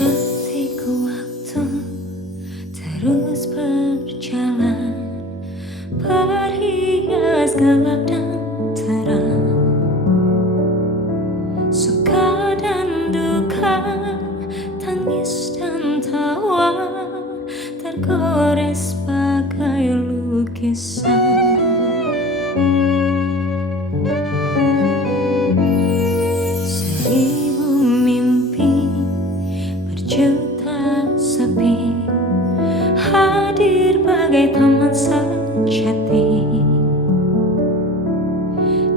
Detik waktu terus berjalan, berhias gelap dan terang, suka dan duka, tangis dan tawa tergores bagai lukisan. Seribu mimpi, berjuta sepi, hadir bagai taman sejati.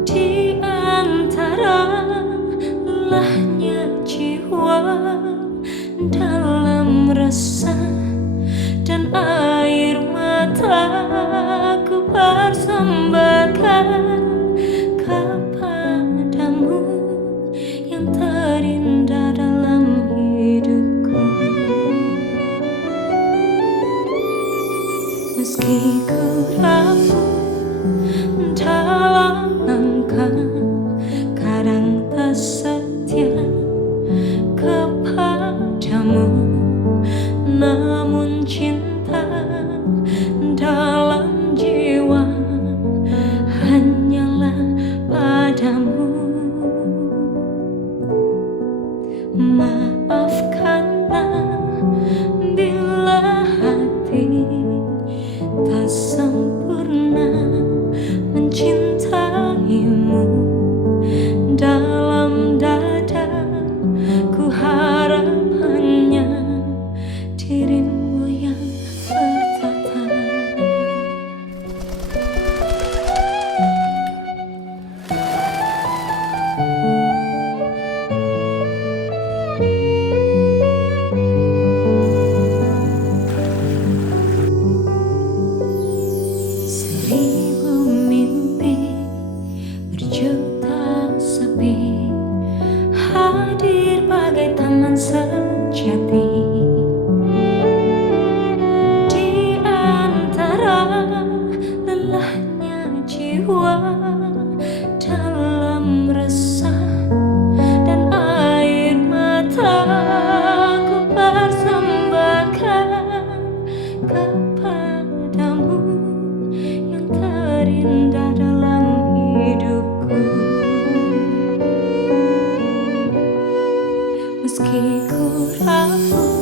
Di antara lelahnya jiwa, dalam resah dan air mata, ku persembahkan kepadamu yang terindah dalam hidupku. Meski ku rapuh dalam langkah, kadang tak setia kepadamu, namun cinta dalam jiwa hanyalah padamu. Maafkanlah bila hati tak sempurna mencintaimu. Dalam dada ku harap hanya dirimu yang bertata. Seribu mimpi, berjuta sepi, hadir bagai taman sejati. Di antara lelahnya jiwa, dalam resah dan air mata, ku persembahkan kepadamu yang terindah dalam hidupku. Meski ku rapuh